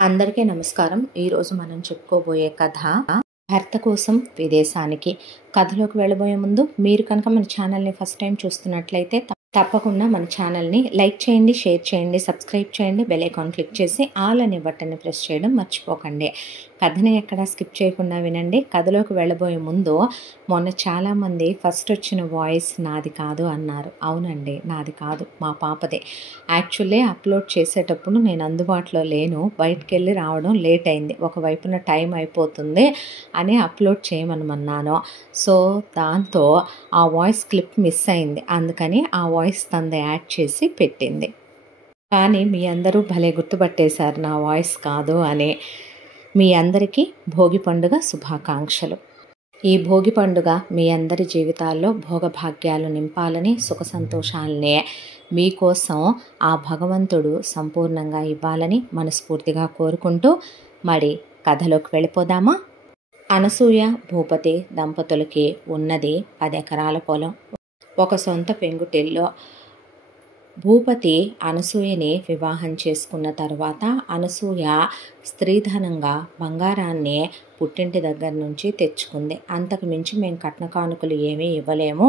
అందరికీ నమస్కారం. ఈరోజు మనం చెప్పుకోబోయే కథ భర్త కోసం విదేశానికి. కథలోకి వెళ్ళబోయే ముందు మీరు కనుక మన ఛానల్ని ఫస్ట్ టైం చూస్తున్నట్లయితే తప్పకుండా మన ఛానల్ని లైక్ చేయండి, షేర్ చేయండి, సబ్స్క్రైబ్ చేయండి, బెల్ ఐకాన్ క్లిక్ చేసి ఆల్ అనే బటన్ని ప్రెస్ చేయడం మర్చిపోకండి. కథని ఎక్కడా స్కిప్ చేయకుండా వినండి. కథలోకి వెళ్ళబోయే ముందు మొన్న చాలామంది ఫస్ట్ వచ్చిన వాయిస్ నాది కాదు అన్నారు. అవునండి, నాది కాదు, మా పాపదే. యాక్చువల్లీ అప్లోడ్ చేసేటప్పుడు నేను అందుబాటులో లేను, బయటికి వెళ్ళి రావడం లేట్ అయింది, ఒకవైపున టైం అయిపోతుంది అని అప్లోడ్ చేయమన్నాను. సో దాంతో ఆ వాయిస్ క్లిప్ మిస్ అయింది, అందుకని ఆ వాయిస్ తనది యాడ్ చేసి పెట్టింది. కానీ మీ అందరూ భలే గుర్తుపట్టేశారు నా వాయిస్ కాదు అని. మీ అందరికీ భోగి పండుగ శుభాకాంక్షలు. ఈ భోగి పండుగ మీ అందరి జీవితాల్లో భోగభాగ్యాలు నింపాలని, సుఖ సంతోషాలనే మీకోసం ఆ భగవంతుడు సంపూర్ణంగా ఇవ్వాలని మనస్ఫూర్తిగా కోరుకుంటూ మరి కథలోకి వెళ్ళిపోదామా? అనసూయ భూపతి దంపతులకి ఉన్నది 10 ఎకరాల పొలం, ఒక సొంత పెంకుటిల్లు. భూపతి అనసూయని వివాహం చేసుకున్న తర్వాత అనసూయ స్త్రీధనంగా బంగారాన్ని పుట్టింటి దగ్గర నుంచి తెచ్చుకుంది. అంతకు మించి మేము కట్న కానుకలు ఏమీ ఇవ్వలేము,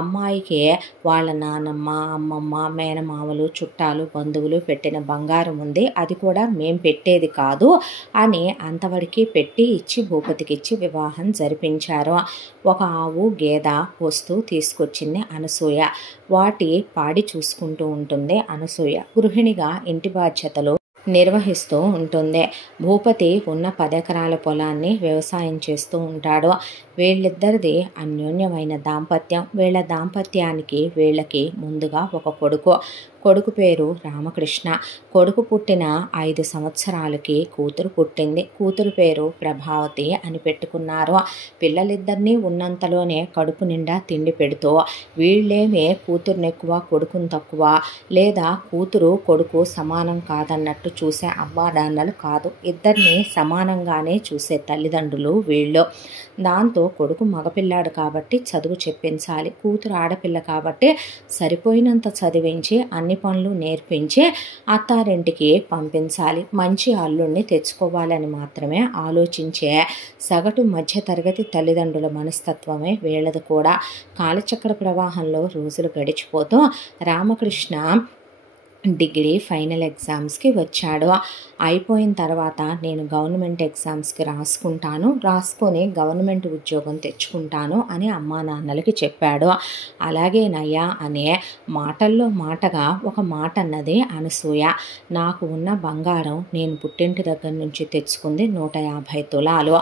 అమ్మాయికి వాళ్ళ నానమ్మ, అమ్మమ్మ, మేనమామలు, చుట్టాలు, బంధువులు పెట్టిన బంగారం ఉంది, అది కూడా మేం పెట్టేది కాదు అని అంతవరకు పెట్టి ఇచ్చి భూపతికి ఇచ్చి వివాహం జరిపించారు. ఒక ఆవు, గేద వస్తూ తీసుకొచ్చింది అనసూయ. వాటి పాడి చూసుకుంటూ ఉంటుంది అనసూయ. గృహిణిగా ఇంటి బాధ్యతలు నిర్వహిస్తూ ఉంటుంది. భూపతి ఉన్న 10 ఎకరాల పొలాన్ని వ్యవసాయం చేస్తూ ఉంటాడు. వీళ్ళిద్దరిది అన్యోన్యమైన దాంపత్యం. వీళ్ళ దాంపత్యానికి వీళ్ళకి ముందుగా ఒక కొడుకు పేరు రామకృష్ణ. కొడుకు పుట్టిన 5 సంవత్సరాలకి కూతురు పుట్టింది. కూతురు పేరు ప్రభావతి అని పెట్టుకున్నారు. పిల్లలిద్దరినీ ఉన్నంతలోనే కడుపు నిండా తిండి పెడుతూ వీళ్ళేమే కూతురుని ఎక్కువ కొడుకుని తక్కువ, లేదా కూతురు కొడుకు సమానం కాదన్నట్టు చూసే అమ్మానాన్నలు కాదు, ఇద్దరిని సమానంగానే చూసే తల్లిదండ్రులు వీళ్ళు. దాంతో కొడుకు మగపిల్లాడు కాబట్టి చదువు చెప్పించాలి, కూతురు ఆడపిల్ల కాబట్టి సరిపోయినంత చదివించి అన్ని పనులు నేర్పించి అత్తారింటికి పంపించాలి, మంచి అల్లుడిని తెచ్చుకోవాలని మాత్రమే ఆలోచించే సగటు మధ్యతరగతి తల్లిదండ్రుల మనస్తత్వమే వీళ్ళది కూడా. కాలచక్ర ప్రవాహంలో రోజులు గడిచిపోతూ రామకృష్ణ డిగ్రీ ఫైనల్ ఎగ్జామ్స్కి వచ్చాడు. అయిపోయిన తర్వాత నేను గవర్నమెంట్ ఎగ్జామ్స్కి రాసుకొని గవర్నమెంట్ ఉద్యోగం తెచ్చుకుంటాను అని అమ్మా నాన్నలకి చెప్పాడు. అలాగేనయ్యా అనే మాటల్లో మాటగా ఒక మాట అన్నది అనసూయ. నాకు ఉన్న బంగారం నేను పుట్టింటి దగ్గర నుంచి తెచ్చుకుంది 150 తులాలు,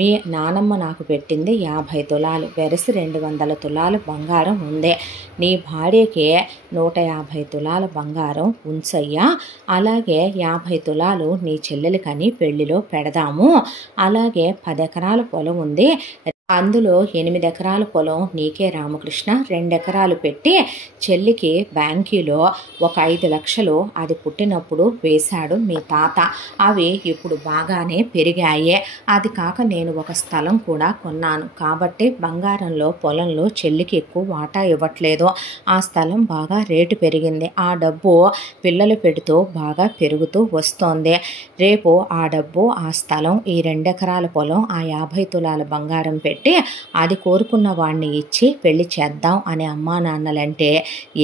మీ నానమ్మ నాకు పెట్టింది 50 తులాలు, వెరసి 200 తులాలు బంగారం ఉంది. నీ భార్యకి 150 తులాల బంగారం ఉంచయ్యా, అలాగే 50 తులాలు నీ చెల్లెలికని పెళ్లిలో పెడదాము. అలాగే 10 ఎకరాల పొలం ఉంది, అందులో 8 ఎకరాల పొలం నీకే రామకృష్ణ, 2 ఎకరాలు పెట్టి చెల్లికి బ్యాంకీలో ఒక 5 లక్షలు అది పుట్టినప్పుడు వేశాడు మీ తాత, అవి ఇప్పుడు బాగానే పెరిగాయే. అది కాక నేను ఒక స్థలం కూడా కొన్నాను కాబట్టి బంగారంలో పొలంలో చెల్లికి ఎక్కువ వాటా ఇవ్వట్లేదు. ఆ స్థలం బాగా రేటు పెరిగింది, ఆ డబ్బు పిల్లలు పెడుతూ బాగా పెరుగుతూ వస్తోంది. రేపు ఆ డబ్బు, ఆ స్థలం, ఈ 2 ఎకరాల పొలం, ఆ 50 తులాల బంగారం పెట్టి అది కోరుకున్న వాడిని ఇచ్చి పెళ్లి చేద్దాం అని అమ్మా నాన్నలంటే,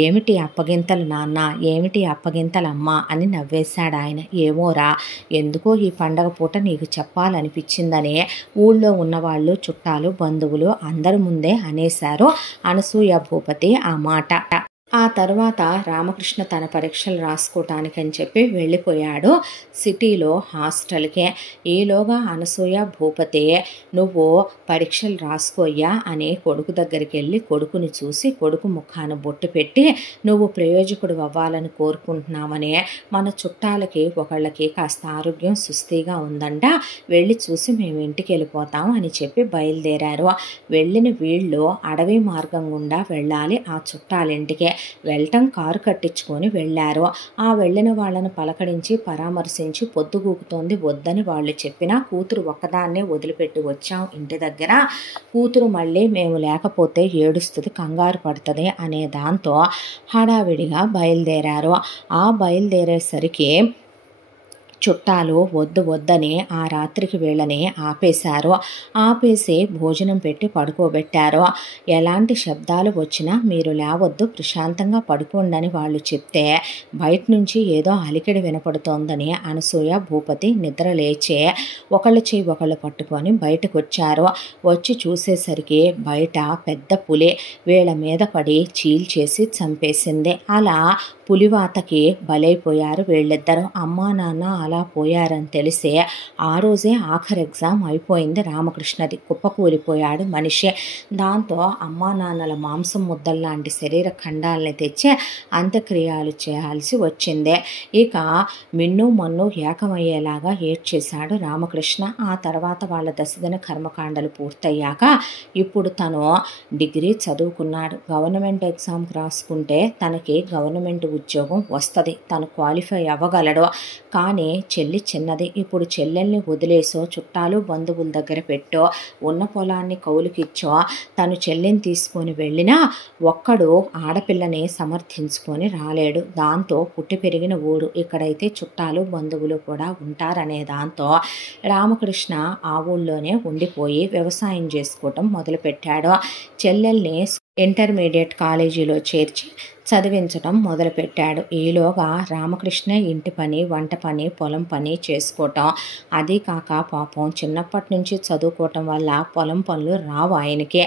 ఏమిటి అప్పగింతలు నాన్న, ఏమిటి అప్పగింతలమ్మా అని నవ్వేశాడు ఆయన. ఏమోరా, ఎందుకో ఈ పండగ పూట నీకు చెప్పాలనిపించిందని ఊళ్ళో ఉన్నవాళ్ళు, చుట్టాలు, బంధువులు అందరి ముందే అనేశారు అనసూయ భూపతి ఆ మాట. ఆ తర్వాత రామకృష్ణ తన పరీక్షలు రాసుకోవటానికని చెప్పి వెళ్ళిపోయాడు సిటీలో హాస్టల్కే. ఈలోగా అనసూయ భూపతి నువ్వు పరీక్షలు రాసుకోయ్యా అని కొడుకు దగ్గరికి వెళ్ళి కొడుకుని చూసి కొడుకు ముఖాన బొట్టు పెట్టి, నువ్వు ప్రయోజకుడు అవ్వాలని కోరుకుంటున్నామని మన చుట్టాలకి ఒకళ్ళకి కాస్త ఆరోగ్యం సుస్థిగా ఉందంట, వెళ్ళి చూసి మేము ఇంటికి వెళ్ళిపోతాం అని చెప్పి బయలుదేరారు. వెళ్ళిన వీళ్ళు అడవి మార్గం గుండా వెళ్ళాలి ఆ చుట్టాలింటికి. వెళ్ళటం కారు కట్టించుకొని వెళ్ళారు. ఆ వెళ్ళిన వాళ్ళను పలకరించి పరామర్శించి పొద్దుగూకుతోంది వద్దని వాళ్ళు చెప్పినా కూతురు ఒక్కదాన్నే వదిలిపెట్టి వచ్చాం ఇంటి దగ్గర, కూతురు మళ్ళీ మేము లేకపోతే ఏడుస్తుంది, కంగారు పడుతుంది అనే దాంతో హడావిడిగా బయలుదేరారు. ఆ బయలుదేరేసరికి చుట్టాలు వద్దు వద్దని ఆ రాత్రికి వీళ్ళని ఆపేశారు. ఆపేసి భోజనం పెట్టి పడుకోబెట్టారు. ఎలాంటి శబ్దాలు వచ్చినా మీరు లేవద్దు, ప్రశాంతంగా పడుకోండని వాళ్ళు చెప్తే బయట నుంచి ఏదో అలికిడి వినపడుతోందని అనసూయ, భూపతి నిద్ర లేచే ఒకళ్ళు చేయి ఒకళ్ళు పట్టుకొని బయటకు వచ్చారు. వచ్చి చూసేసరికి బయట పెద్ద పులి వీళ్ళ మీద పడి చీల్చేసి చంపేసింది. అలా పులివాతకి బలైపోయారు వీళ్ళిద్దరూ. అమ్మా నాన్న అలా పోయారని తెలిసి ఆ రోజే ఆఖరి ఎగ్జామ్ అయిపోయింది రామకృష్ణది. కుప్పకూలిపోయాడు మనిషి. దాంతో అమ్మా నాన్నల మాంసం ముద్దల్లాంటి శరీర ఖండాలని తెచ్చి అంత్యక్రియలు చేయాల్సి వచ్చింది. ఇక మిన్ను మన్ను ఏకమయ్యేలాగా ఏడ్చేశాడు రామకృష్ణ. ఆ తర్వాత వాళ్ళ దశదిన కర్మకాండలు పూర్తయ్యాక ఇప్పుడు తను డిగ్రీ చదువుకున్నాడు. గవర్నమెంట్ ఎగ్జామ్కి రాసుకుంటే తనకి గవర్నమెంట్ ఉద్యోగం వస్తుంది, తను క్వాలిఫై అవ్వగలడు. కానీ చెల్లి చిన్నది. ఇప్పుడు చెల్లెల్ని వదిలేసో చుట్టాలు బంధువుల దగ్గర పెట్టో ఉన్న పొలాన్ని కౌలుకిచ్చో తను చెల్లిని తీసుకొని వెళ్ళినా ఒక్కడు ఆడపిల్లని సమర్థించుకొని రాలేడు. దాంతో పుట్టి పెరిగిన ఊరు, ఇక్కడైతే చుట్టాలు బంధువులు కూడా ఉంటారనే దాంతో రామకృష్ణ ఆ ఊళ్ళోనే ఉండిపోయి వ్యవసాయం చేసుకోవటం మొదలుపెట్టాడు. చెల్లెల్ని ఇంటర్మీడియట్ కాలేజీలో చేర్చి చదివించడం మొదలుపెట్టాడు. ఈలోగా రామకృష్ణ ఇంటి పని, వంట పని, పొలం పని చేసుకోవటం. అది కాక పాపం చిన్నప్పటి నుంచి చదువుకోవటం వల్ల పొలం పనులు రావు ఆయనకి.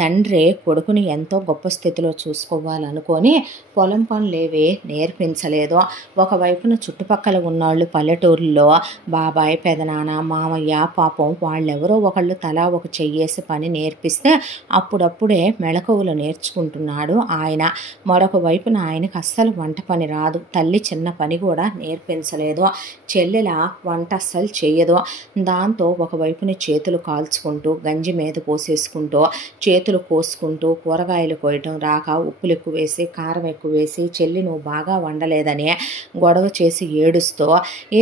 తండ్రి కొడుకుని ఎంతో గొప్ప స్థితిలో చూసుకోవాలనుకొని పొలం పనులేవి నేర్పించలేదు. ఒకవైపున చుట్టుపక్కల ఉన్నవాళ్ళు పల్లెటూరులో బాబాయ్, పెదనాన్న, మామయ్య పాపం వాళ్ళెవరో ఒకళ్ళు తలా ఒక చెయ్యేసి పని నేర్పిస్తే అప్పుడప్పుడే మెళకువలు నేర్చుకుంటున్నాడు ఆయన. మరొక వైపున ఆయనకు అస్సలు వంట పని రాదు. తల్లి చిన్న పని కూడా నేర్పించలేదు. చెల్లెల వంట అస్సలు చెయ్యదు. దాంతో ఒకవైపున చేతులు కాల్చుకుంటూ గంజి మీద పోసేసుకుంటూ చేతులు కోసుకుంటూ కూరగాయలు కోయటం రాక ఉప్పులు ఎక్కువ వేసి కారం ఎక్కువ వేసి చెల్లి నువ్వు బాగా వండలేదని గొడవ చేసి ఏడుస్తూ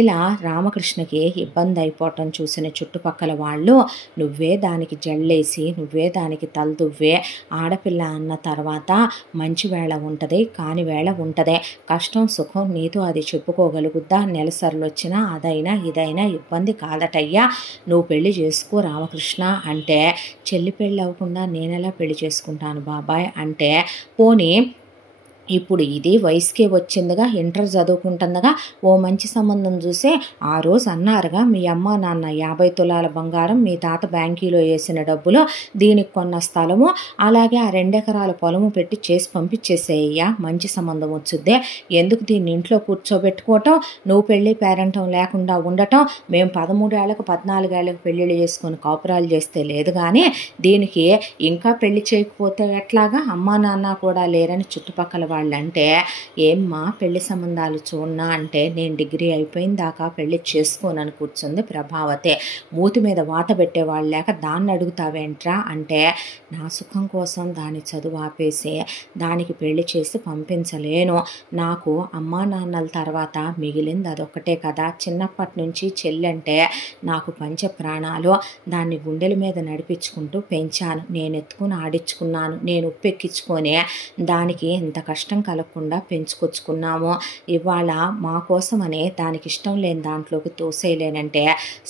ఇలా రామకృష్ణకి ఇబ్బంది అయిపోవటం చూసిన చుట్టుపక్కల వాళ్ళు నువ్వే దానికి జల్లేసి నువ్వే దానికి తలదువ్వే, ఆడపిల్ల అన్న తర్వాత మంచి వేళ ఉంటుంది, కాని వేళ ఉంటుంది, కష్టం సుఖం నీతో అది చెప్పుకోగలుగుద్దా, నెలసరులు వచ్చినా అదైనా ఇదైనా ఇబ్బంది కాదటయ్యా, నువ్వు పెళ్లి చేసుకో రామకృష్ణ అంటే చెల్లి పెళ్ళి అవ్వకుండా నేనెలా పెళ్లి చేసుకుంటాను బాబాయ్ అంటే పోనీ ఇప్పుడు ఇది వయసుకే వచ్చిందిగా, ఇంటర్ చదువుకుంటుందిగా, ఓ మంచి సంబంధం చూసి ఆ రోజు అన్నారుగా మీ అమ్మ నాన్న 50 తులాల బంగారం మీ తాత బ్యాంకీలో వేసిన డబ్బులు దీనికి కొన్న స్థలము అలాగే ఆ 2 ఎకరాల పొలము పెట్టి చేసి పంపించేసేయ్యా, మంచి సంబంధం వచ్చుద్దే, ఎందుకు దీన్ని ఇంట్లో కూర్చోబెట్టుకోవటం, నువ్వు పెళ్ళి పేరెంటం లేకుండా ఉండటం, మేము 13 ఏళ్ళకు 14 ఏళ్ళకు పెళ్ళిళ్ళు చేసుకొని కాపురాలు చేస్తే లేదు కానీ దీనికి ఇంకా పెళ్లి చేయకపోతే ఎట్లాగా, అమ్మా నాన్న కూడా లేరని చుట్టుపక్కల వాళ్ళంటే ఏమ్మా పెళ్లి సంబంధాలు చూడనా అంటే నేను డిగ్రీ అయిపోయిన దాకా పెళ్లి చేసుకోనని కూర్చుంది ప్రభావతే. మూతి మీద వాత పెట్టేవాళ్ళు లేక దాన్ని అడుగుతావేంట్రా అంటే నా సుఖం కోసం దాని చదువు ఆపేసి దానికి పెళ్లి చేసి పంపించలేను, నాకు అమ్మా నాన్నల తర్వాత మిగిలింది అదొక్కటే కదా, చిన్నప్పటి నుంచి చెల్లంటే నాకు పంచ ప్రాణాలు, దాన్ని గుండెల మీద నడిపించుకుంటూ పెంచాను, నేను ఎత్తుకుని ఆడించుకున్నాను, నేను ఉప్పెక్కించుకొని దానికి ఇంత కష్టం కలగకుండా పెంచుకొచ్చుకున్నాము, ఇవాళ మా కోసమనే దానికి ఇష్టం లేని దాంట్లోకి తోసేయలేనంటే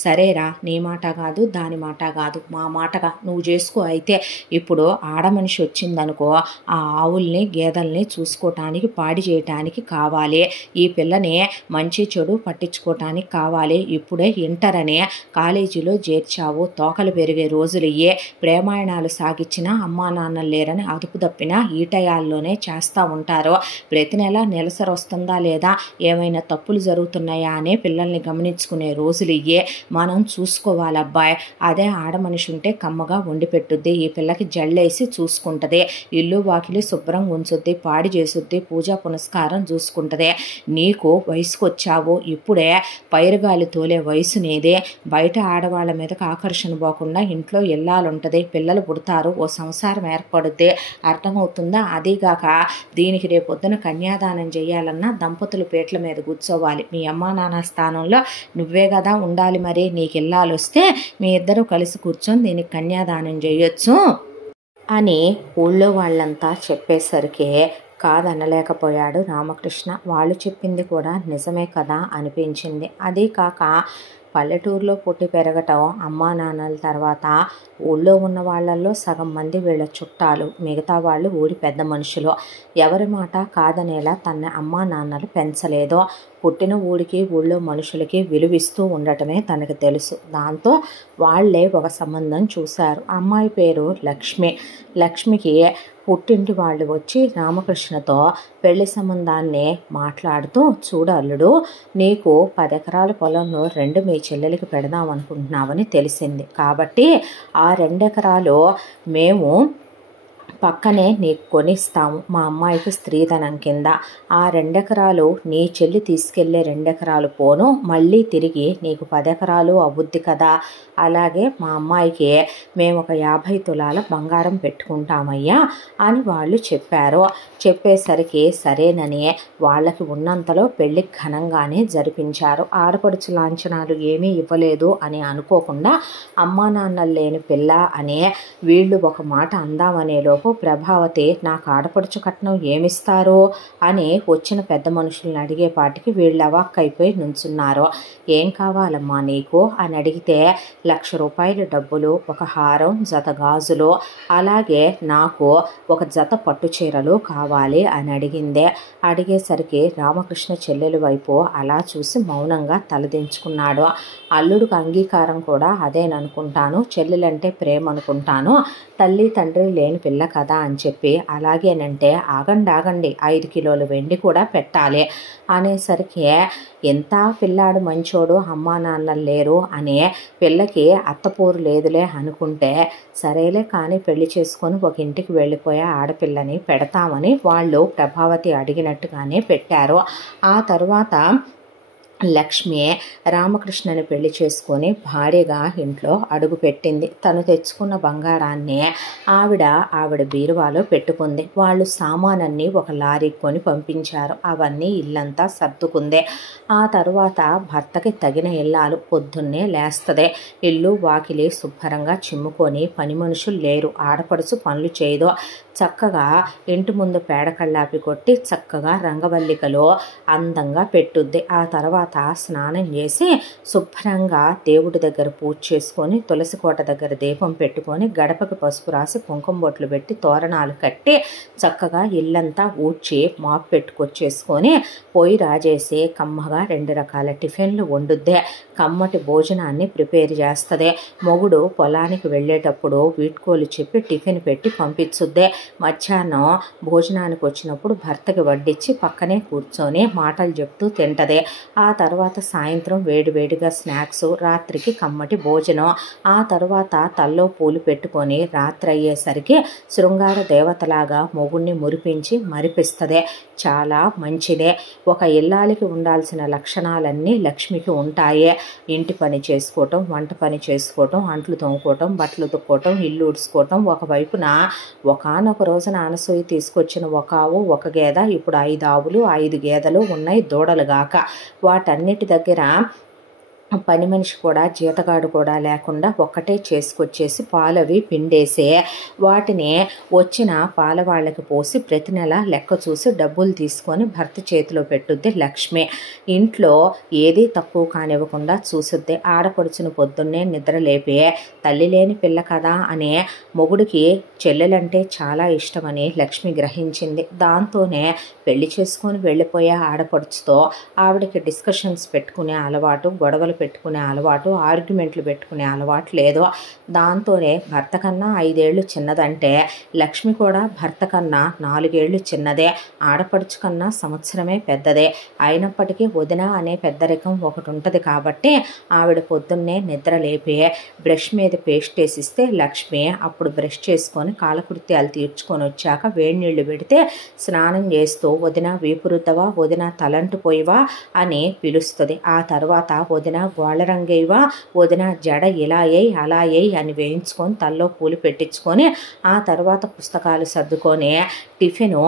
సరేరా నీ మాట కాదు దాని మాట కాదు మా మాటగా నువ్వు చేసుకో, అయితే ఇప్పుడు ఆడమనిషి వచ్చిందనుకో ఆ ఆవుల్ని గేదెల్ని చూసుకోవటానికి పాడి చేయటానికి కావాలి, ఈ పిల్లని మంచి చెడు పట్టించుకోవటానికి కావాలి, ఇప్పుడే ఇంటర్ అనే కాలేజీలో చేర్చావు, తోకలు పెరిగే రోజులు ఇయ్యే, ప్రేమాయణాలు సాగించిన అమ్మా నాన్నలు లేరని అదుపు తప్పిన ఈటయాల్లోనే చేస్తూ ఉంటారు, ప్రతి నెల నెలసరి వస్తుందా లేదా ఏమైనా తప్పులు జరుగుతున్నాయా అనే పిల్లల్ని గమనించుకునే రోజులు ఇయ్యే, మనం చూసుకోవాలి అబ్బాయి, అదే ఆడమనిషి ఉంటే కమ్మగా వండి పెట్టుద్ది, ఈ పిల్లకి జల్లేసి చూసుకుంటుంది, ఇల్లు వాకిలి శుభ్రంగా ఉంచుద్ది, పాడి చేసుద్ది, పూజా పునస్కారం చూసుకుంటుంది, నీకు వయసుకు వచ్చావు ఇప్పుడే పైరుగాలి తోలే వయసు నీదే, బయట ఆడవాళ్ళ మీదకి ఆకర్షణ పోకుండా ఇంట్లో ఇల్లాలుంటుంది, పిల్లలు పుడతారు, ఓ సంసారం ఏర్పడుద్ది, అర్థమవుతుందా, అదీగాక దీనికి రేపొద్దున కన్యాదానం చేయాలన్నా దంపతులు పీటల మీద కూర్చోవాలి, మీ అమ్మా నాన్న స్థానంలో నువ్వే కదా ఉండాలి, మరి నీకు ఇల్లాలు వస్తే మీ ఇద్దరు కలిసి కూర్చొని దీనికి కన్యాదానం చేయొచ్చు అని ఊళ్ళో వాళ్ళంతా చెప్పేసరికి కాదనలేకపోయాడు రామకృష్ణ. వాళ్ళు చెప్పింది కూడా నిజమే కదా అనిపించింది. అదీ కాక పల్లెటూరులో పుట్టి పెరగటం, అమ్మా నాన్నల తర్వాత ఊళ్ళో ఉన్న వాళ్ళల్లో సగం మంది వీళ్ళ చుట్టాలు, మిగతా వాళ్ళు ఊరి పెద్ద మనుషులు. ఎవరి మాట కాదనేలా తన అమ్మా నాన్నలు పెంచలేదు. పుట్టిన ఊరికి ఊళ్ళో మనుషులకి విలువిస్తూ ఉండటమే తనకు తెలుసు. దాంతో వాళ్లే ఒక సంబంధం చూశారు. అమ్మాయి పేరు లక్ష్మి. లక్ష్మికి పుట్టింటి వాళ్ళు వచ్చి రామకృష్ణతో పెళ్లి సంబంధాన్ని మాట్లాడుతూ, చూడు అల్లుడు, నీకు 10 ఎకరాల పొలంలో 2 మీ చెల్లెలికి పెడదాం అనుకుంటున్నావని తెలిసింది. కాబట్టి ఆ 2 ఎకరాలు మేము పక్కనే నీకు కొనిస్తాము, మా అమ్మాయికి స్త్రీధనం కింద. ఆ 2 ఎకరాలు నీ చెల్లి తీసుకెళ్లే 2 ఎకరాలు పోను, మళ్ళీ తిరిగి నీకు 10 ఎకరాలు అవుద్ది కదా. అలాగే మా అమ్మాయికి మేము ఒక 50 తులాల బంగారం పెట్టుకుంటామయ్యా అని వాళ్ళు చెప్పారు. చెప్పేసరికి సరేనని వాళ్ళకి ఉన్నంతలో పెళ్లి ఘనంగానే జరిపించారు. ఆడపడుచు లాంఛనాలు ఏమీ ఇవ్వలేదు అని అనుకోకుండా, అమ్మా నాన్నలు లేని పిల్ల అని వీళ్ళు ఒక మాట అందామనేలోపు ప్రభావతి నాకు ఆడపడుచు కట్నం ఏమిస్తారు అని వచ్చిన పెద్ద మనుషులను అడిగేపాటికి వీళ్ళు అవాక్కైపోయి నుంచున్నారు. ఏం కావాలమ్మా నీకు అని అడిగితే, 1,00,000 రూపాయల డబ్బులు, ఒక హారం, జత గాజులు, అలాగే నాకు ఒక జత పట్టు చీరలు కావాలి అని అడిగిందే. అడిగేసరికి రామకృష్ణ చెల్లెల వైపు అలా చూసి మౌనంగా తలదించుకున్నాడు. అల్లుడికి అంగీకారం కూడా అదేననుకుంటాను, చెల్లెలంటే ప్రేమ అనుకుంటాను, తల్లి తండ్రి లేని పిల్ల కదా అని చెప్పి, అలాగేనంటే ఆగండి 5 కిలోల వెండి కూడా పెట్టాలి అనేసరికి, ఎంత పిల్లాడు మంచోడు, అమ్మా నాన్నలు లేరు అని పిల్లకి అత్తపోరు లేదులే అనుకుంటే, సరేలే కానీ పెళ్లి చేసుకొని ఒక ఇంటికి వెళ్ళిపోయే ఆడపిల్లని పెడతామని వాళ్ళు ప్రభావతి అడిగినట్టుగానే పెట్టారు. ఆ తరువాత లక్ష్మి రామకృష్ణని పెళ్లి చేసుకొని భార్యగా ఇంట్లో అడుగుపెట్టింది. తను తెచ్చుకున్న బంగారాన్ని ఆవిడ బీరువాలో పెట్టుకుంది. వాళ్ళు సామానన్నీ ఒక లారీ కొని పంపించారు. అవన్నీ ఇల్లంతా సర్దుకుంది. ఆ తరువాత భర్తకి తగిన ఇల్లాలు, పొద్దున్నే లేస్తదే, ఇల్లు వాకిలి శుభ్రంగా చిమ్ముకొని, పని మనుషులు లేరు, ఆడపడుచు పనులు చేయదు, చక్కగా ఇంటి ముందు పేడ కళ్ళాపి కొట్టి చక్కగా రంగవల్లికలో అందంగా పెట్టుద్ది. ఆ తర్వాత స్నానం చేసి శుభ్రంగా దేవుడి దగ్గర పూజ చేసుకొని, తులసి కోట దగ్గర దీపం పెట్టుకొని, గడపకి పసుపు రాసి కుంకుమ బొట్లు పెట్టి తోరణాలు కట్టి చక్కగా ఇల్లంతా ఊడ్చి మాపు పెట్టుకొచ్చేసుకొని పొయ్యి రాజేసి కమ్మగా 2 రకాల టిఫిన్లు వండుద్దే. కమ్మటి భోజనాన్ని ప్రిపేర్ చేస్తుంది. మొగుడు పొలానికి వెళ్ళేటప్పుడు వీడ్కోలు చెప్పి టిఫిన్ పెట్టి పంపించుద్దే. మధ్యాహ్నం భోజనానికి వచ్చినప్పుడు భర్తకి వడ్డించి పక్కనే కూర్చొని మాటలు చెప్తూ తింటదే. ఆ తర్వాత సాయంత్రం వేడివేడిగా స్నాక్స్, రాత్రికి కమ్మటి భోజనం. ఆ తర్వాత తల్లో పూలు పెట్టుకొని రాత్రి అయ్యేసరికి శృంగార దేవతలాగా మొగుణ్ణి మురిపించి మరిపిస్తుంది. చాలా మంచిదే. ఒక ఇల్లాలికి ఉండాల్సిన లక్షణాలన్నీ లక్ష్మికి ఉంటాయి. ఇంటి పని చేసుకోవటం, వంట పని చేసుకోవటం, అంట్లు తోముకోవటం, బట్టలు ఉతుక్కోవటం, ఇల్లు ఉడుచుకోవటం. ఒకవైపున ఒకానొక రోజున అనసూయ తీసుకొచ్చిన ఒక ఆవు, ఒక గేద, ఇప్పుడు 5 ఆవులు 5 గేదెలు ఉన్నాయి దూడలుగాక. వాటన్నిటి దగ్గర పని మనిషి కూడా, జీతగాడు కూడా లేకుండా ఒక్కటే చేసుకొచ్చేసి పాలవి పిండేసి వాటిని వచ్చిన పాల వాళ్ళకి పోసి ప్రతి నెల లెక్క చూసి డబ్బులు తీసుకొని భర్త చేతిలో పెట్టుద్ది లక్ష్మి. ఇంట్లో ఏదీ తక్కువ కానివ్వకుండా చూసుద్ది. ఆడపడుచును పొద్దున్నే నిద్ర లేపి, తల్లి లేని పిల్ల కదా అని మొగుడికి చెల్లెలంటే చాలా ఇష్టమని లక్ష్మి గ్రహించింది. దాంతోనే పెళ్లి చేసుకొని వెళ్ళిపోయే ఆడపడుచుతో ఆవిడకి డిస్కషన్స్ పెట్టుకునే అలవాటు, గొడవలు పెట్టుకునే అలవాటు, ఆర్గ్యుమెంట్లు పెట్టుకునే అలవాటు లేదు. దాంతోనే భర్త కన్నా 5 ఏళ్ళు చిన్నదంటే లక్ష్మి కూడా భర్త కన్నా 4 ఏళ్ళు చిన్నదే, ఆడపడుచు కన్నా సంవత్సరమే పెద్దదే. అయినప్పటికీ వదిన అనే పెద్దరికం ఒకటి ఉంటుంది కాబట్టి ఆవిడ పొద్దున్నే నిద్ర లేపి బ్రష్ మీద పేస్ట్ వేసిస్తే లక్ష్మి అప్పుడు బ్రష్ చేసుకొని కాలకృత్యాలు తీర్చుకొని వచ్చాక వేడి నీళ్లు పెడితే స్నానం చేస్తూ వదిన వీపు రుద్దవా, వదిన తలంటు పోయివా అని పిలుస్తుంది. ఆ తర్వాత వదిన గోళ్ళరంగేవా, వదిన జడ ఇలా అలా అని వేయించుకొని తల్లో పూలు పెట్టించుకొని ఆ తర్వాత పుస్తకాలు సర్దుకొని టిఫిను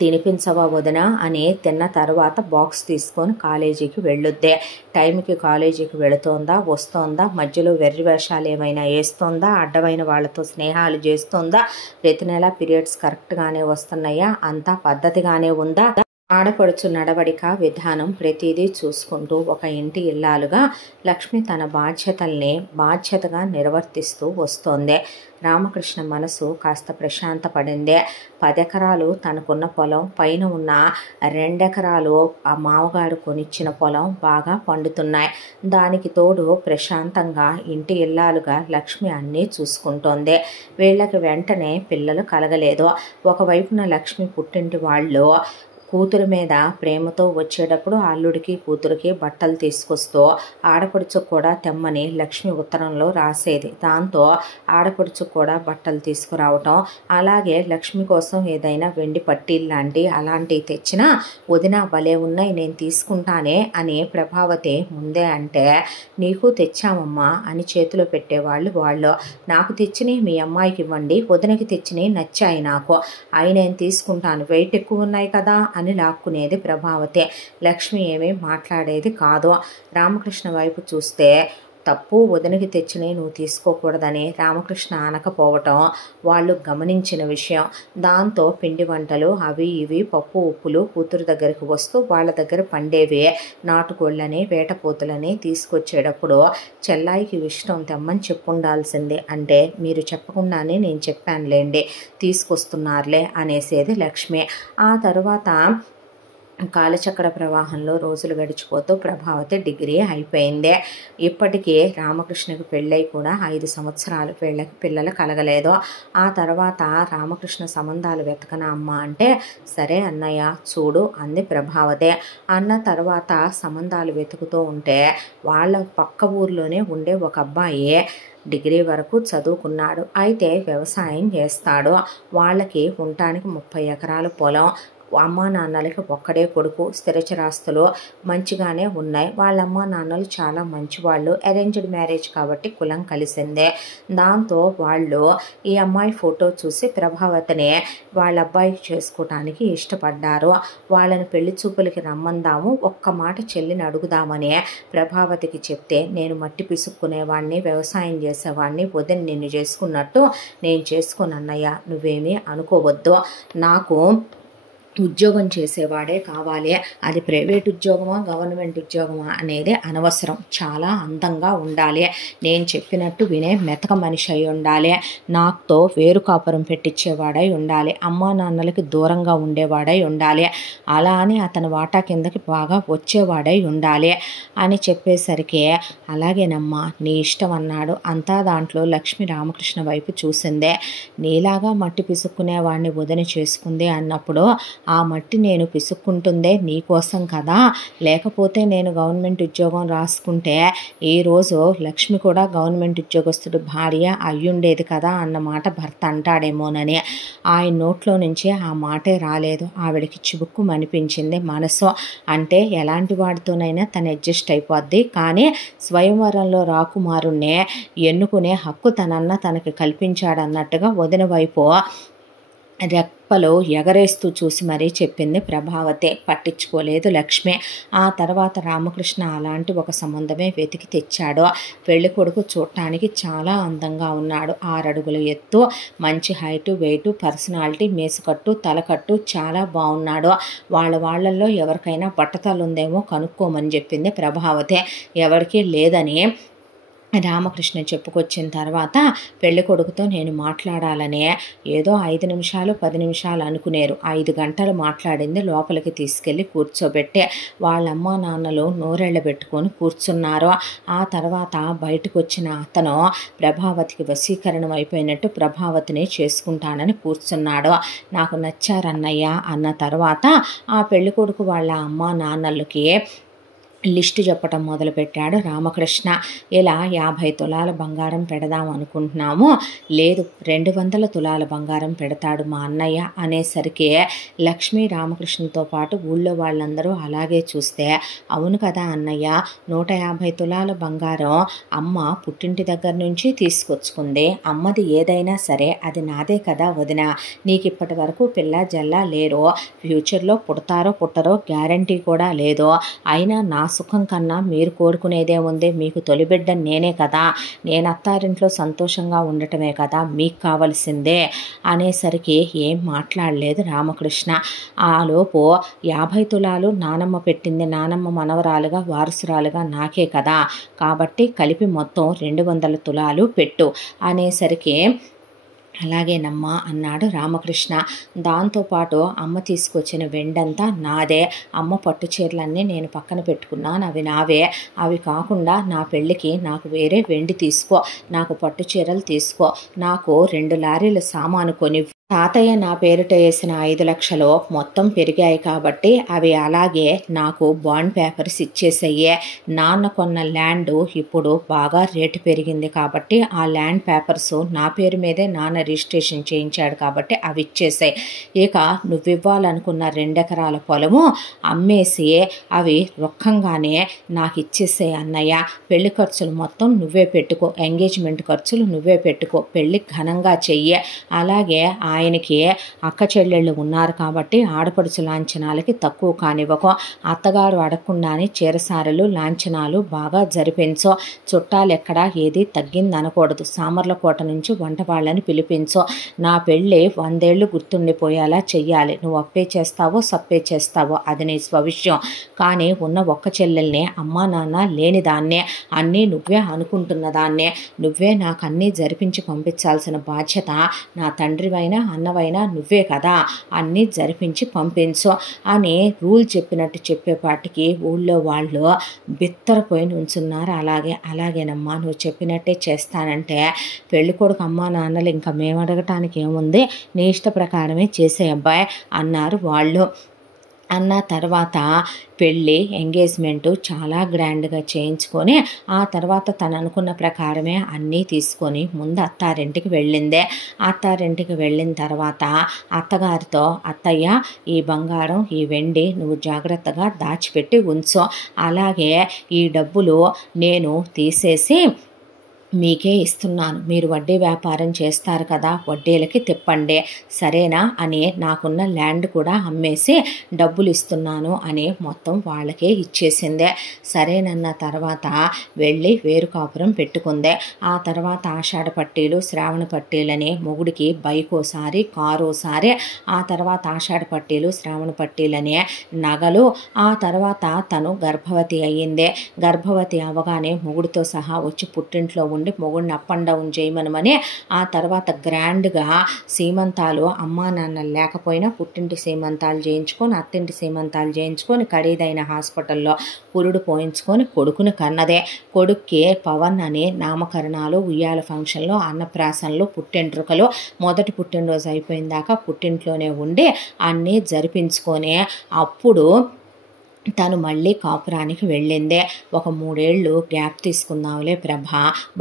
తినిపించవా వదిన అని తిన్న తర్వాత బాక్స్ తీసుకొని కాలేజీకి వెళ్ళొద్దే. టైంకి కాలేజీకి వెళుతోందా, వస్తోందా, మధ్యలో వెర్రి వేషాలు ఏమైనా వేస్తోందా, అడ్డమైన వాళ్ళతో స్నేహాలు చేస్తోందా, ప్రతి నెల పీరియడ్స్ కరెక్ట్గానే వస్తున్నాయా, అంతా పద్ధతిగానే ఉందా, ఆడపడుచు నడవడిక విధానం ప్రతిదీ చూసుకుంటూ ఒక ఇంటి ఇల్లాలుగా లక్ష్మి తన బాధ్యతగా నిర్వర్తిస్తూ వస్తోంది. రామకృష్ణ మనసు కాస్త ప్రశాంతపడిందే. 10 ఎకరాలు తనకున్న పొలం, పైన ఉన్న 2 ఎకరాలు ఆ మామగారు కొనిచ్చిన పొలం బాగా పండుతున్నాయి. దానికి తోడు ప్రశాంతంగా ఇంటి ఇల్లాలుగా లక్ష్మి అన్నీ చూసుకుంటోంది. వీళ్ళకి వెంటనే పిల్లలు కలగలేదు. ఒకవైపున లక్ష్మి పుట్టింటి వాళ్ళు కూతురు మీద ప్రేమతో వచ్చేటప్పుడు అల్లుడికి కూతురికి బట్టలు తీసుకొస్తూ ఆడపడుచు కూడా తెమ్మని లక్ష్మి ఉత్తరంలో రాసేది. దాంతో ఆడపడుచు కూడా బట్టలు తీసుకురావటం, అలాగే లక్ష్మి కోసం ఏదైనా వెండి పట్టీలు అలాంటివి తెచ్చినా వదిన భలే ఉన్నాయి నేను తీసుకుంటానే అని ప్రభావతి ముందే అంటే, నీకు తెచ్చామమ్మా అని చేతిలో పెట్టేవాళ్ళు వాళ్ళు. నాకు తెచ్చినవి మీ అమ్మాయికి ఇవ్వండి, వదినకి తెచ్చినవి నచ్చాయి నాకు, అవి నేను తీసుకుంటాను, వెయిట్ ఎక్కువ ఉన్నాయి కదా అని లాక్కునేది ప్రభావతి. లక్ష్మి ఏమీ మాట్లాడేది కాదు. రామకృష్ణ వైపు చూస్తే తప్పు వదినకి తెచ్చినవి నువ్వు తీసుకోకూడదని రామకృష్ణ అనకపోవటం వాళ్ళు గమనించిన విషయం. దాంతో పిండి వంటలు అవి ఇవి పప్పు ఉప్పులు కూతురు దగ్గరికి వస్తూ వాళ్ళ దగ్గర పండేవి నాటుకోళ్ళని వేటపోతులని తీసుకొచ్చేటప్పుడు చెల్లాయికి ఇష్టం తెమ్మని చెప్పుండాల్సిందే, అంటే మీరు చెప్పకుండానే నేను చెప్పానులేండి తీసుకొస్తున్నారులే అనేసేది లక్ష్మి. ఆ తరువాత కాలచక్ర ప్రవాహంలో రోజులు గడిచిపోతూ ప్రభావతి డిగ్రీ అయిపోయింది. ఇప్పటికీ రామకృష్ణకి పెళ్ళై కూడా 5 సంవత్సరాలు వీళ్ళకి పిల్లలు కలగలేదు. ఆ తర్వాత రామకృష్ణ సంబంధాలు వెతకనా అమ్మ అంటే, సరే అన్నయ్య చూడు అంది ప్రభావతి. అన్న తర్వాత సంబంధాలు వెతుకుతూ ఉంటే వాళ్ళ పక్క ఊర్లోనే ఉండే ఒక అబ్బాయి డిగ్రీ వరకు చదువుకున్నాడు, అయితే వ్యవసాయం చేస్తాడు. వాళ్ళకి ఉండటానికి 30 ఎకరాల పొలం, అమ్మా నాన్నలకి ఒక్కడే కొడుకు, స్థిరచరాస్తులు మంచిగానే ఉన్నాయి. వాళ్ళ అమ్మా నాన్నలు చాలా మంచివాళ్ళు, అరేంజ్డ్ మ్యారేజ్ కాబట్టి కులం కలిసిందే. దాంతో వాళ్ళు ఈ అమ్మాయి ఫోటో చూసి ప్రభావతిని వాళ్ళ అబ్బాయికి చేసుకోవటానికి ఇష్టపడ్డారు. వాళ్ళని పెళ్లి చూపులకి రమ్మందాము, ఒక్క మాట చెల్లిని అడుగుదామని ప్రభావతికి చెప్తే, నేను మట్టి పిసుక్కునేవాడిని, వ్యవసాయం చేసేవాడిని, వదిన నిన్ను చేసుకున్నట్టు నేను చేసుకోనన్నయ్య, నువ్వేమీ అనుకోవద్దు, నాకు ఉద్యోగం చేసేవాడే కావాలి, అది ప్రైవేట్ ఉద్యోగమా గవర్నమెంట్ ఉద్యోగమా అనేది అనవసరం, చాలా అందంగా ఉండాలి, నేను చెప్పినట్టు వినే మెతక మనిషి అయి ఉండాలి, నాతో వేరు కాపురం పెట్టించేవాడై ఉండాలి, అమ్మా నాన్నలకి దూరంగా ఉండేవాడై ఉండాలి, అలా అని అతని వాటా కిందకి బాగా వచ్చేవాడై ఉండాలి అని చెప్పేసరికి అలాగేనమ్మా నీ ఇష్టం అన్నాడు. అంతా దాంట్లో లక్ష్మి రామకృష్ణ వైపు చూసిందే. నీలాగా మట్టి పిసుక్కునేవాడిని వదిన చేసుకుంది అన్నప్పుడు ఆ మట్టి నేను పిసుక్కుంటుందే నీకోసం కదా, లేకపోతే నేను గవర్నమెంట్ ఉద్యోగం రాసుకుంటే ఈరోజు లక్ష్మి కూడా గవర్నమెంట్ ఉద్యోగస్తుడు భార్య అయ్యుండేది కదా అన్నమాట భర్త అంటాడేమోనని. ఆయన నోట్లో నుంచి ఆ మాటే రాలేదు. ఆవిడకి చిబుక్కు అనిపించింది మనసు. అంటే ఎలాంటి వాడితోనైనా తను అడ్జస్ట్ అయిపోద్ది, కానీ స్వయంవరంలో రాకుమారుణ్ణి ఎన్నుకునే హక్కు తనన్న తనకి కల్పించాడన్నట్టుగా వదిన వైపు రెప్పలు ఎగరేస్తూ చూసి మరీ చెప్పింది ప్రభావతి. పట్టించుకోలేదు లక్ష్మి. ఆ తర్వాత రామకృష్ణ అలాంటి ఒక సంబంధమే వెతికి తెచ్చాడు. పెళ్లి కొడుకు చూడటానికి చాలా అందంగా ఉన్నాడు. 6 అడుగుల ఎత్తు, మంచి హైటు, వెయిటు, పర్సనాలిటీ, మేసుకట్టు, తలకట్టు చాలా బాగున్నాడు. వాళ్ళల్లో ఎవరికైనా బట్టతలు ఉందేమో కనుక్కోమని చెప్పింది ప్రభావతి. ఎవరికీ లేదని రామకృష్ణ చెప్పుకొచ్చిన తర్వాత పెళ్లి కొడుకుతో నేను మాట్లాడాలనే ఏదో 5 నిమిషాలు 10 నిమిషాలు అనుకునేరు. 5 గంటలు మాట్లాడింది. లోపలికి తీసుకెళ్ళి కూర్చోబెట్టే వాళ్ళమ్మ నాన్నలు నోరెళ్ళబెట్టుకొని కూర్చున్నారు. ఆ తర్వాత బయటకు వచ్చిన అతను ప్రభావతికి వశీకరణం అయిపోయినట్టు ప్రభావతిని చేసుకుంటానని కూర్చున్నాడు. నాకు నచ్చారన్నయ్య అన్న తర్వాత ఆ పెళ్లి కొడుకు వాళ్ళ అమ్మ నాన్నలకి లిస్టు చెప్పటం మొదలుపెట్టాడు రామకృష్ణ. ఇలా 50 తులాల బంగారం పెడదాం అనుకుంటున్నాము. లేదు 200 తులాల బంగారం పెడతాడు మా అన్నయ్య అనేసరికి లక్ష్మీ రామకృష్ణతో పాటు ఊళ్ళో వాళ్ళందరూ అలాగే చూస్తే, అవును కదా అన్నయ్య, 150 తులాల బంగారం అమ్మ పుట్టింటి దగ్గర నుంచి తీసుకొచ్చుకుంది. అమ్మది ఏదైనా సరే అది నాదే కదా వదిన. నీకు ఇప్పటి వరకు పిల్ల జల్లా లేరు, ఫ్యూచర్లో పుడతారో పుట్టరో గ్యారంటీ కూడా లేదు. అయినా నా సుఖం కన్నా మీరు కోరుకునేదే ఉంది. మీకు తొలిబిడ్డ నేనే కదా, నేను అత్తారింట్లో సంతోషంగా ఉండటమే కదా మీకు కావలసిందే అనేసరికి ఏం మాట్లాడలేదు రామకృష్ణ. ఆలోపు 50 తులాలు నానమ్మ పెట్టింది, నానమ్మ మనవరాలుగా వారసురాలుగా నాకే కదా, కాబట్టి కలిపి మొత్తం 200 తులాలు పెట్టు అనేసరికి అలాగేనమ్మా అన్నాడు రామకృష్ణ. దాంతోపాటు అమ్మ తీసుకొచ్చిన వెండంతా నాదే. అమ్మ పట్టు చీరలన్నీ నేను పక్కన పెట్టుకున్నాను, అవి నావే. అవి కాకుండా నా పెళ్ళికి నాకు వేరే వెండి తీసుకో, నాకు పట్టు చీరలు తీసుకో, నాకు 2 లారీల సామాను కొని. తాతయ్య నా పేరిట వేసిన 5 లక్షలు మొత్తం పెరిగాయి కాబట్టి అవి అలాగే నాకు బాండ్ పేపర్స్ ఇచ్చేసయ్యే. నాన్న కొన్న ల్యాండ్ ఇప్పుడు బాగా రేటు పెరిగింది కాబట్టి ఆ ల్యాండ్ పేపర్స్ నా పేరు మీదే నాన్న రిజిస్ట్రేషన్ చేయించాడు కాబట్టి అవి ఇచ్చేసాయి. ఇక నువ్వివ్వాలనుకున్న 2 ఎకరాల పొలము అమ్మేసి అవి రొక్కంగానే నాకు ఇచ్చేసాయి అన్నయ్య. పెళ్లి ఖర్చులు మొత్తం నువ్వే పెట్టుకో, ఎంగేజ్మెంట్ ఖర్చులు నువ్వే పెట్టుకో, పెళ్లి ఘనంగా చెయ్యి. అలాగే ఆయనకి అక్క చెల్లెళ్ళు ఉన్నారు కాబట్టి ఆడపడుచు లాంఛనాలకి తక్కువ కానివ్వకు. అత్తగారు అడగకుండానే చీరసారలు లాంఛనాలు బాగా జరిపించు. చుట్టాలు ఎక్కడా ఏది తగ్గిందనకూడదు. సామర్లకోట నుంచి వంట వాళ్ళని పిలిపించు. నా పెళ్ళి 100 ఏళ్ళు గుర్తుండిపోయేలా చెయ్యాలి. నువ్వు అప్పే చేస్తావో సప్పే చేస్తావో అది నీ స్వవిషయం. కానీ ఉన్న ఒక్క చెల్లెల్ని అమ్మా నాన్న లేని దాన్నే, అన్నీ నువ్వే అనుకుంటున్న దాన్నే, నువ్వే నాకు అన్నీ జరిపించి పంపించాల్సిన బాధ్యత నా తండ్రివైనా అన్నవైనా నువ్వే కదా, అన్నీ జరిపించి పంపించు అని రూల్ చెప్పినట్టు చెప్పేపాటికి ఊళ్ళో వాళ్ళు బిత్తరపోయి నుంచున్నారు. అలాగేనమ్మా నువ్వు చెప్పినట్టే చేస్తానంటే, పెళ్ళి కొడుకు అమ్మా నాన్నలు ఇంకా మేము అడగటానికి ఏముంది, నీ ఇష్ట ప్రకారమే చేసే అబ్బాయి అన్నారు వాళ్ళు. అన్న తర్వాత పెళ్ళి ఎంగేజ్మెంటు చాలా గ్రాండ్గా చేయించుకొని ఆ తర్వాత తను అనుకున్న ప్రకారమే అన్నీ తీసుకొని ముందు అత్తారింటికి వెళ్ళిందే. అత్తారింటికి వెళ్ళిన తర్వాత అత్తగారితో, అత్తయ్య ఈ బంగారం ఈ వెండి నువ్వు జాగ్రత్తగా దాచిపెట్టి ఉంచు, అలాగే ఈ డబ్బులు నేను తీసేసి మీకే ఇస్తున్నాను, మీరు వడ్డీ వ్యాపారం చేస్తారు కదా, వడ్డీలకి తిప్పండి సరేనా అని నాకున్న ల్యాండ్ కూడా అమ్మేసి డబ్బులు ఇస్తున్నాను అని మొత్తం వాళ్ళకే ఇచ్చేసిందే. సరేనన్న తర్వాత వెళ్ళి వేరు కాపురం పెట్టుకుందే. ఆ తర్వాత ఆషాఢ పట్టీలు శ్రావణ పట్టీలని మొగుడికి బైక్ ఓసారి కారు ఓసారి, ఆ తర్వాత ఆషాఢ పట్టీలు శ్రావణ పట్టీలనే నగలు. ఆ తర్వాత తను గర్భవతి అయ్యిందే. గర్భవతి అవగానే మొగుడితో సహా వచ్చి పుట్టింట్లో ఉండి మొగుడిని అప్ అండ్ డౌన్ చేయమనమని ఆ తర్వాత గ్రాండ్గా సీమంతాలు అమ్మా నాన్న లేకపోయినా పుట్టింటి సీమంతాలు చేయించుకొని అత్తింటి సీమంతాలు చేయించుకొని ఖరీదైన హాస్పిటల్లో పురుడు పోయించుకొని కొడుకుని కన్నదే. కొడుక్కి పవన్ అని నామకరణాలు, ఉయ్యాల ఫంక్షన్లు, అన్నప్రాసనలు, పుట్టెంట్రుకలు, మొదటి పుట్టినరోజు అయిపోయిన దాకా పుట్టింట్లోనే ఉండి అన్నీ జరిపించుకొని అప్పుడు తను మళ్ళీ కాపురానికి వెళ్ళిందే. ఒక 3 ఏళ్ళు గ్యాప్ తీసుకుందాంలే ప్రభ,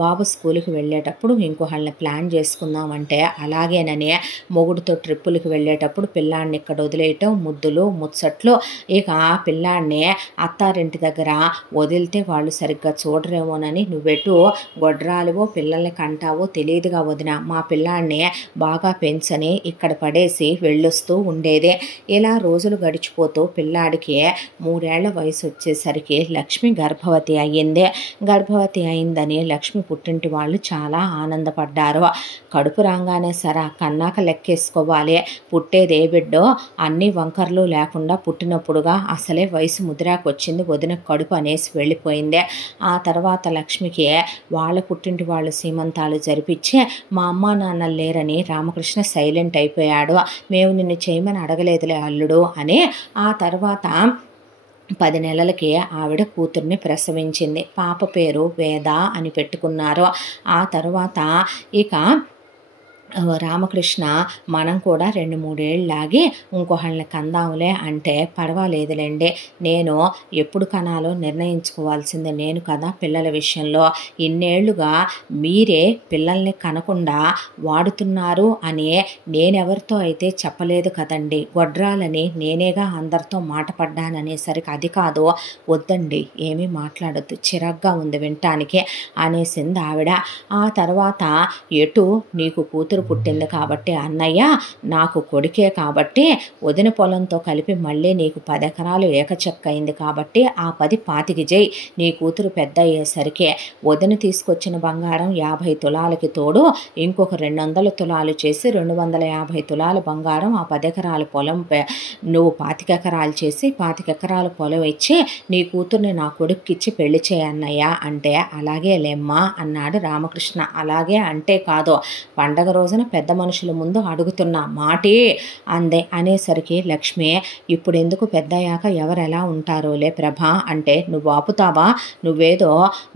బాబు స్కూల్కి వెళ్ళేటప్పుడు ఇంకొకళ్ళని ప్లాన్ చేసుకుందామంటే అలాగేనని మొగుడితో ట్రిప్పులకి వెళ్ళేటప్పుడు పిల్లాడిని ఇక్కడ వదిలేయటం, ముద్దులు ముచ్చట్లు. ఇక పిల్లాడిని అత్తారింటి దగ్గర వదిలితే వాళ్ళు సరిగ్గా చూడరేమోనని నువ్వెటు గొడ్రాలువో పిల్లల్ని కంటావో తెలియదుగా వదిన, మా పిల్లాడిని బాగా పెంచని ఇక్కడ పడేసి వెళ్ళొస్తూ ఉండేదే. ఇలా రోజులు గడిచిపోతూ పిల్లాడికి 3 ఏళ్ల వయసు వచ్చేసరికి లక్ష్మి గర్భవతి అయ్యింది. గర్భవతి అయిందని లక్ష్మి పుట్టింటి వాళ్ళు చాలా ఆనందపడ్డారు. కడుపు రాగానే సరే కన్నాక లెక్కేసుకోవాలి, పుట్టేదే బిడ్డో అన్ని వంకర్లు లేకుండా పుట్టినప్పుడుగా అసలే వయసు ముదిరాకొచ్చింది వదిన కడుపు అనేసి వెళ్ళిపోయింది. ఆ తర్వాత లక్ష్మికి వాళ్ళ పుట్టింటి వాళ్ళు సీమంతాలు జరిపించి మా అమ్మా నాన్న లేరని రామకృష్ణ సైలెంట్ అయిపోయాడు. మేము నిన్ను చేయమని అడగలేదులే అల్లుడు అని. ఆ తర్వాత 10 నెలలకే ఆవిడ కూతుర్ని ప్రసవించింది. పాప పేరు వేద అని పెట్టుకున్నారు. ఆ తర్వాత ఇక రామకృష్ణ మనం కూడా 2-3 ఏళ్ళలాగి ఇంకొకళ్ళని కందాంలే అంటే పర్వాలేదులేండి, నేను ఎప్పుడు కనాలో నిర్ణయించుకోవాల్సింది నేను కదా. పిల్లల విషయంలో ఇన్నేళ్లుగా మీరే పిల్లల్ని కనకుండా వాడుతున్నారు అని నేనెవరితో అయితే చెప్పలేదు కదండి. గొడ్రాలని నేనేగా అందరితో మాట పడ్డాననేసరికి అది కాదు, వద్దండి ఏమీ మాట్లాడొద్దు, చిరాగ్గా ఉంది వినటానికి అనేసింది ఆవిడ. ఆ తర్వాత ఎటు నీకు కూతురు పుట్టింది కాబట్టి అన్నయ్య, నాకు కొడుకే కాబట్టి వదిన పొలంతో కలిపి మళ్ళీ నీకు 10 ఎకరాలు ఏకచక్కయింది కాబట్టి ఆ 10 పాతికి జై. నీ కూతురు పెద్ద అయ్యేసరికి వదిన తీసుకొచ్చిన బంగారం 50 తులాలకి తోడు ఇంకొక 200 తులాలు చేసి 250 తులాల బంగారం ఆ 10 ఎకరాల పొలం నువ్వు 25 ఎకరాలు చేసి 25 ఎకరాల పొలం ఇచ్చి నీ కూతుర్ని నా కొడుక్కిచ్చి పెళ్లి చేయన్నయ్య అంటే అలాగే లేమ్మా అన్నాడు రామకృష్ణ. అలాగే అంటే కాదు, పండగ రోజున పెద్ద మనుషుల ముందు అడుగుతున్నా మాటే అందే. అనేసరికి లక్ష్మి, ఇప్పుడు ఎందుకు పెద్దయ్యాక ఎవరెలా ఉంటారోలే ప్రభా అంటే, నువ్వు ఆపుతావా? నువ్వేదో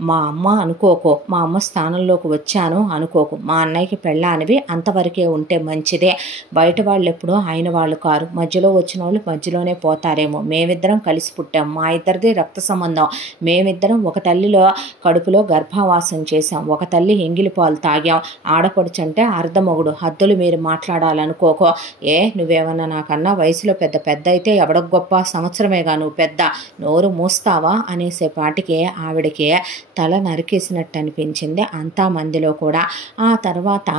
మా అమ్మ అనుకోకు, మా అమ్మ స్థానంలోకి వచ్చాను అనుకోకు. మా అన్నయ్యకి పెళ్ళానివి అంతవరకే ఉంటే మంచిదే. బయట వాళ్ళు ఎప్పుడూ అయిన వాళ్ళు కారు, మధ్యలో వచ్చిన వాళ్ళు మధ్యలోనే పోతారేమో. మేమిద్దరం కలిసి పుట్టాం, మా ఇద్దరిది రక్త సంబంధం. మేమిద్దరం ఒక తల్లిలో కడుపులో గర్భవాసం చేశాం, ఒక తల్లి ఎంగిలి పాలు తాగాం. ఆడపడుచంటే అర్ధమొగుడు, హద్దులు మీరు మాట్లాడాలనుకోకో. నువ్వేమన్నా నాకన్నా వయసులో పెద్ద అయితే ఎవడకు గొప్ప, సంవత్సరమేగా నువ్వు పెద్ద, నోరు మూస్తావా అనేసేపాటికి ఆవిడకి తల నరికేసినట్టు అనిపించింది అంతా మందిలో కూడా. ఆ తర్వాత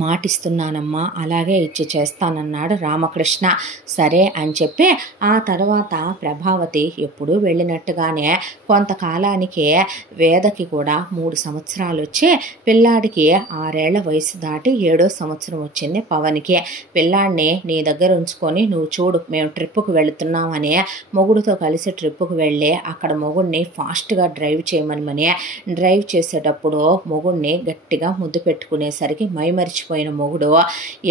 మాటిస్తున్నానమ్మా, అలాగే ఇచ్చి చేస్తానన్నాడు రామకృష్ణ. సరే అని చెప్పి ఆ తర్వాత ప్రభావతి ఎప్పుడూ వెళ్ళినట్టుగానే కొంతకాలానికి వేదకి కూడా 3 సంవత్సరాలు వచ్చి పిల్లాడికి 6 ఏళ్ల వయసు దాటి 7వ సంవత్సరం వచ్చింది పవన్కి. పిల్లాడిని నీ దగ్గర ఉంచుకొని నువ్వు చూడు, మేము ట్రిప్పుకు వెళుతున్నామని మొగుడుతో కలిసి ట్రిప్పుకు వెళ్ళి అక్కడ మొగుడిని ఫాస్ట్గా డ్రైవ్ చేయమని డ్రైవ్ చేసేటప్పుడు మొగుడిని గట్టిగా ముద్దు పెట్టుకునేసరికి మైమరిచి పోయిన మొగుడు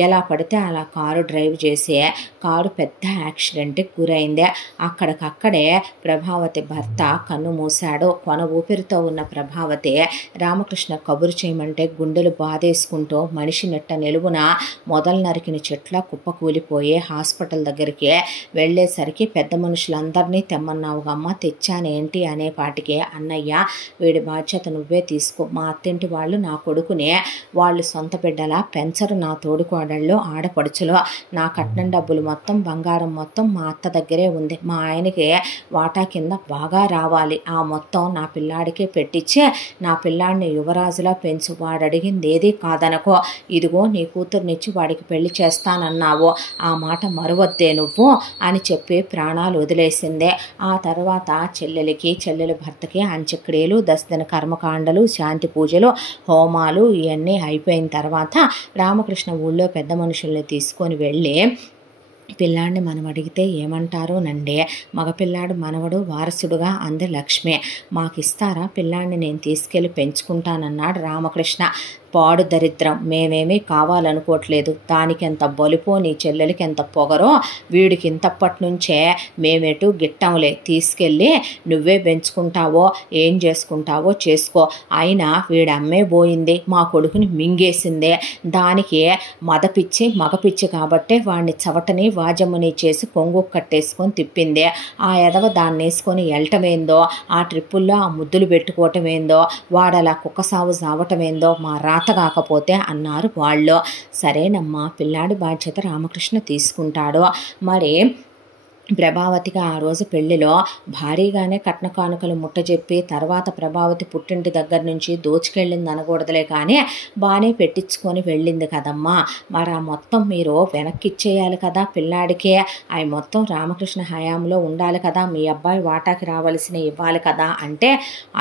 ఎలా పడితే అలా కారు డ్రైవ్ చేసి కారు పెద్ద యాక్సిడెంట్కి గురైంది. అక్కడికక్కడే ప్రభావతి భర్త కన్ను మూశాడు. కొన ఊపిరితో ఉన్న ప్రభావతి రామకృష్ణ కబురు చేయమంటే గుండెలు బాధేసుకుంటూ మనిషి నెట్ట నిలువున మొదలు నరికిన చెట్ల కుప్పకూలిపోయి హాస్పిటల్ దగ్గరికి వెళ్ళేసరికి పెద్ద మనుషులందరినీ తెమ్మన్నావుగమ్మ, తెచ్చానేంటి అనేపాటికి అన్నయ్య వీడి బాధ్యత నువ్వే తీసుకో. మా అత్తింటి వాళ్ళు నా కొడుకునే వాళ్ళు సొంత బిడ్డలా పెంచరు, నా తోడుకోడళ్ళు ఆడపడుచులో. నా కట్నం డబ్బులు మొత్తం బంగారం మొత్తం మా అత్త దగ్గరే ఉంది. మా ఆయనకి వాటా కింద బాగా రావాలి. ఆ మొత్తం నా పిల్లాడికే పెట్టించి నా పిల్లాడిని యువరాజులా పెంచు. వాడు అడిగింది ఏది కాదనకో. ఇదిగో నీ కూతుర్నిచ్చి వాడికి పెళ్లి చేస్తానన్నావు, ఆ మాట మరువద్దే నువ్వు అని చెప్పి ప్రాణాలు వదిలేసిందే. ఆ తర్వాత చెల్లెలి భర్తకి అంత్యక్రియలు, దశదిన కర్మకాండలు, శాంతి పూజలు, హోమాలు ఇవన్నీ అయిపోయిన తర్వాత రామకృష్ణ ఊళ్ళో పెద్ద మనుషుల్ని తీసుకొని వెళ్ళి పిల్లాడిని మనం అడిగితే ఏమంటారోనండి, మగపిల్లాడు మనవడు వారసుడుగా అంది లక్ష్మి. మాకిస్తారా పిల్లాడిని, నేను తీసుకెళ్ళి పెంచుకుంటానన్నాడు రామకృష్ణ. పాడు దరిద్రం, మేమేమీ కావాలనుకోవట్లేదు, దానికి ఎంత బలుపో నీ చెల్లెలకి ఎంత పొగరో, వీడికి ఇంతప్పటి నుంచే మేమెటు గిట్టంలే, తీసుకెళ్ళి నువ్వే పెంచుకుంటావో ఏం చేసుకుంటావో చేసుకో. అయినా వీడి అమ్మే పోయింది, మా కొడుకుని మింగేసిందే, దానికి మదపిచ్చి మగపిచ్చి కాబట్టే వాడిని చవటని వాజమ్మని చేసి కొంగు కట్టేసుకొని తిప్పిందే. ఆ ఎదవ దాన్ని వేసుకొని వెళ్ళటమేందో, ఆ ట్రిప్పుల్లో ఆ ముద్దులు పెట్టుకోవటమేందో, వాడలా కుక్క సాగు సావటమేందో మా రాత కాకపోతే అన్నారు వాళ్ళు. సరేనమ్మా, పిల్లాడి బాధ్యత రామకృష్ణ తీసుకుంటాడు. మరి ప్రభావతికి ఆ రోజు పెళ్లిలో భారీగానే కట్న కానుకలు ముట్టజెప్పి తర్వాత ప్రభావతి పుట్టింటి దగ్గర నుంచి దోచుకెళ్ళింది అనకూడదులే, కానీ బాగానే పెట్టించుకొని వెళ్ళింది కదమ్మా. మరి ఆ మొత్తం మీరు వెనక్కి ఇచ్చేయాలి కదా పిల్లాడికే. అవి మొత్తం రామకృష్ణ హయాంలో ఉండాలి కదా, మీ అబ్బాయి వాటాకి రావాల్సిన ఇవ్వాలి కదా అంటే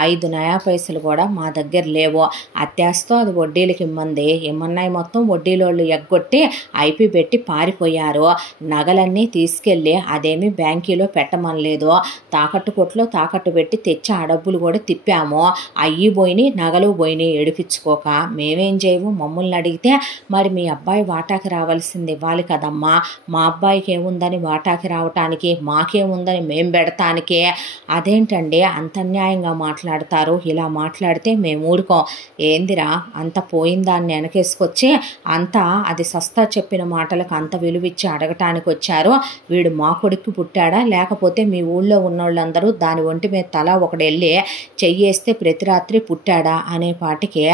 5 నయా పైసలు కూడా మా దగ్గర లేవు. అత్యాసతో అది వడ్డీలకి ఇమ్మంది, ఇమ్మన్నాయి మొత్తం వడ్డీలోళ్ళు ఎగ్గొట్టి ఐపీ పెట్టి పారిపోయారు. నగలన్నీ తీసుకెళ్ళి అదే ఏమీ బ్యాంకీలో పెట్టమనలేదు. తాకట్టు కొట్లో తాకట్టు పెట్టి తెచ్చి ఆ డబ్బులు కూడా తిప్పాము. అయ్యి పోయినాయి, నగలు పోయినాయి ఏడిపించుకోక. మేమేం చేయము, మమ్మల్ని అడిగితే మరి మీ అబ్బాయి వాటాకి రావాల్సింది ఇవ్వాలి కదమ్మా, మా అబ్బాయికి ఏముందని వాటాకి రావటానికి, మాకేముందని మేం పెడతానికే, అదేంటండి అంత అన్యాయంగా మాట్లాడతారు, ఇలా మాట్లాడితే మేము ఊరుకోం. ఏందిరా అంత పోయిన దాన్ని వెనకేసుకొచ్చి అంతా అది సస్తా చెప్పిన మాటలకు అంత విలువిచ్చి అడగటానికి వచ్చారు. వీడు మా కొడుకు పుట్టాడా లేకపోతే మీ ఊళ్ళో ఉన్నోళ్ళందరూ దాని ఒంటి మీద తల ఒకడు వెళ్ళి చెయ్యేస్తే ప్రతి రాత్రి పుట్టాడా అనే పాటికి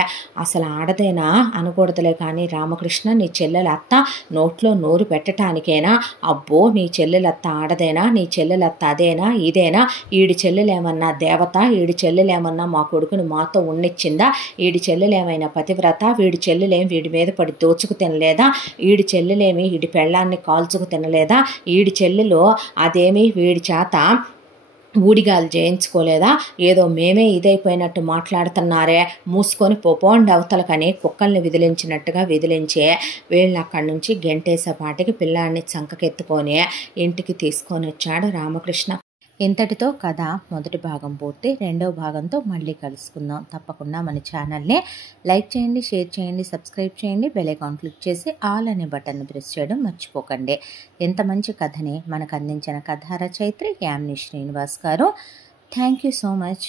అసలు ఆడదేనా అనకూడదులే. కానీ రామకృష్ణ, నీ చెల్లెలత్త నోట్లో నోరు పెట్టడానికేనా? అబ్బో నీ చెల్లెలత్త ఆడదేనా, నీ చెల్లెలత్త అదేనా ఇదేనా, ఈడి చెల్లెలేమన్నా దేవత, ఈడి చెల్లెలేమన్నా మా కొడుకుని మాతో ఉన్నిచ్చిందా, ఈడి చెల్లెలేమైనా పతివ్రత, వీడి చెల్లెలేం వీడి మీద పడి దోచుకు తినలేదా, ఈడి చెల్లెలేమి ఈడి పెళ్ళాన్ని కాల్చుకు తినలేదా, ఈడి చెల్లెలు అదేమి వీడి చేత ఊడిగాలు చేయించుకోలేదా, ఏదో మేమే ఇదైపోయినట్టు మాట్లాడుతున్నారే, మూసుకొని పోపోండి అవతలకని కుక్కల్ని విదిలించినట్టుగా విదిలించే వీళ్ళని అక్కడి నుంచి గెంటేసేపాటికి పిల్లాడిని చంకకెత్తుకొని ఇంటికి తీసుకొని వచ్చాడు రామకృష్ణ. ఇంతటితో కథ మొదటి భాగం పూర్తి. రెండవ భాగంతో మళ్ళీ కలుసుకుందాం. తప్పకుండా మన ఛానల్ని లైక్ చేయండి, షేర్ చేయండి, సబ్స్క్రైబ్ చేయండి, బెల్ ఐకాన్ క్లిక్ చేసి ఆల్ అనే బటన్ని ప్రెస్ చేయడం మర్చిపోకండి. ఎంత మంచి కథని మనకు అందించిన కథా రచయిత్రి యామిని శ్రీనివాస్ గారు. Thank you so much.